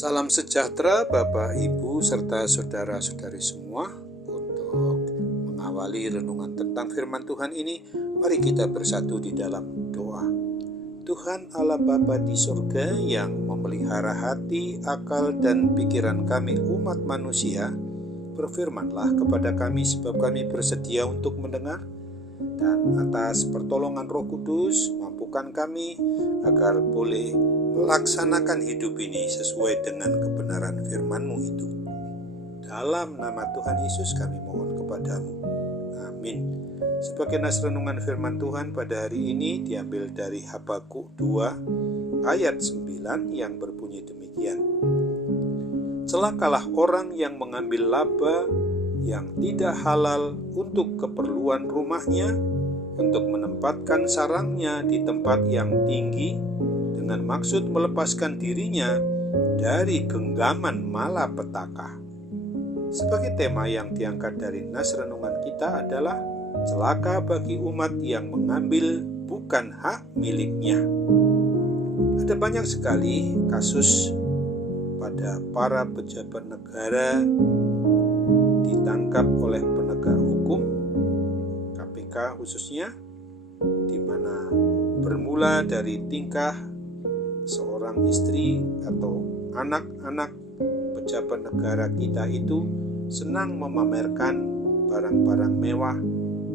Salam sejahtera Bapak, Ibu, serta saudara-saudari semua. Untuk mengawali renungan tentang firman Tuhan ini, mari kita bersatu di dalam doa. Tuhan Allah Bapa di surga yang memelihara hati, akal, dan pikiran kami umat manusia, berfirmanlah kepada kami sebab kami bersedia untuk mendengar, dan atas pertolongan Roh Kudus mampukan kami agar boleh melaksanakan hidup ini sesuai dengan kebenaran firman-Mu itu. Dalam nama Tuhan Yesus kami mohon kepadamu. Amin. Sebagai nas renungan firman Tuhan pada hari ini diambil dari Habakuk 2 ayat 9 yang berbunyi demikian. Celakalah orang yang mengambil laba yang tidak halal untuk keperluan rumahnya, untuk menempatkan sarangnya di tempat yang tinggi, dengan maksud melepaskan dirinya dari genggaman malapetaka. Sebagai tema yang diangkat dari nas renungan kita adalah celaka bagi umat yang mengambil bukan hak miliknya. Ada banyak sekali kasus pada para pejabat negara ditangkap oleh penegak hukum, KPK khususnya, di mana bermula dari tingkah seorang istri atau anak-anak pejabat negara kita itu senang memamerkan barang-barang mewah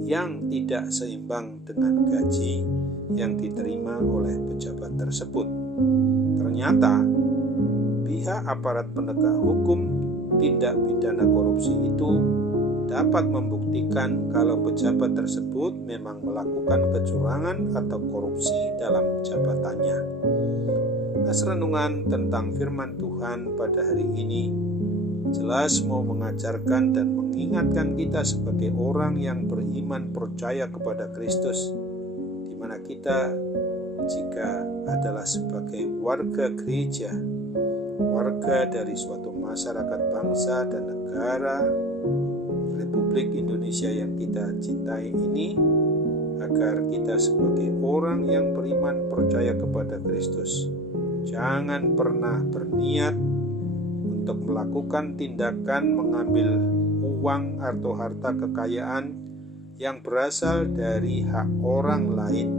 yang tidak seimbang dengan gaji yang diterima oleh pejabat tersebut. Ternyata pihak aparat penegak hukum tindak pidana korupsi itu dapat membuktikan kalau pejabat tersebut memang melakukan kecurangan atau korupsi dalam jabatannya. Nas renungan tentang firman Tuhan pada hari ini jelas mau mengajarkan dan mengingatkan kita sebagai orang yang beriman percaya kepada Kristus, di mana kita jika adalah sebagai warga gereja, warga dari suatu masyarakat bangsa dan negara Republik Indonesia yang kita cintai ini, agar kita sebagai orang yang beriman percaya kepada Kristus jangan pernah berniat untuk melakukan tindakan mengambil uang atau harta kekayaan yang berasal dari hak orang lain,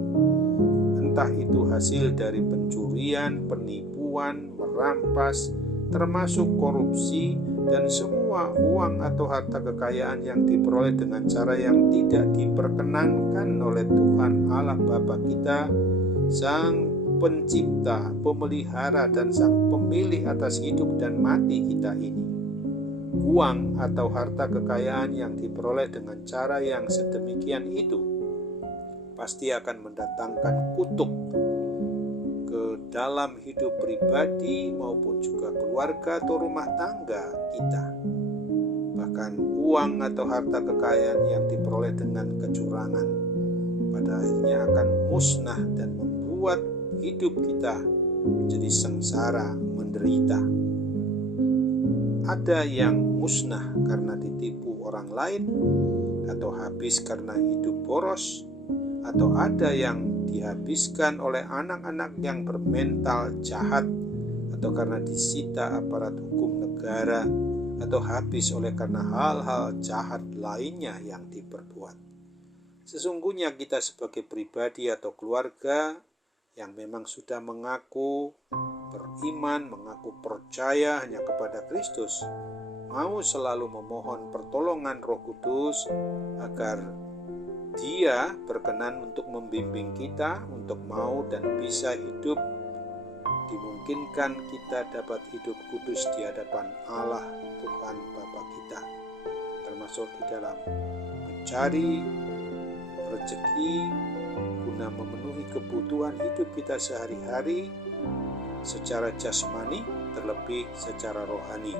entah itu hasil dari pencurian, penipuan, merampas, termasuk korupsi, dan semua uang atau harta kekayaan yang diperoleh dengan cara yang tidak diperkenankan oleh Tuhan Allah Bapa kita, Sang Pencipta, Pemelihara, dan Sang Pemilik atas hidup dan mati kita ini. Uang atau harta kekayaan yang diperoleh dengan cara yang sedemikian itu pasti akan mendatangkan kutuk ke dalam hidup pribadi maupun juga keluarga atau rumah tangga kita. Bahkan uang atau harta kekayaan yang diperoleh dengan kecurangan pada akhirnya akan musnah dan membuat hidup kita menjadi sengsara, menderita. Ada yang musnah karena ditipu orang lain, atau habis karena hidup boros, atau ada yang dihabiskan oleh anak-anak yang bermental jahat, atau karena disita aparat hukum negara, atau habis oleh karena hal-hal jahat lainnya yang diperbuat. Sesungguhnya kita sebagai pribadi atau keluarga yang memang sudah mengaku beriman, mengaku percaya hanya kepada Kristus, mau selalu memohon pertolongan Roh Kudus agar Dia berkenan untuk membimbing kita untuk mau dan bisa hidup, dimungkinkan kita dapat hidup kudus di hadapan Allah Tuhan Bapa kita, termasuk di dalam mencari rezeki guna memenuhi kebutuhan hidup kita sehari-hari secara jasmani, terlebih secara rohani.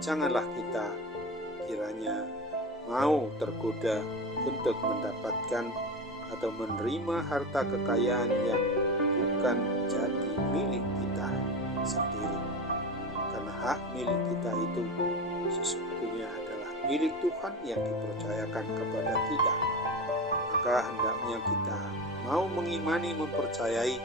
Janganlah kita kiranya mau tergoda untuk mendapatkan atau menerima harta kekayaan yang bukan jadi milik kita sendiri. Karena hak milik kita itu sesungguhnya adalah milik Tuhan yang dipercayakan kepada kita. Maka hendaknya kita mau mengimani, mempercayai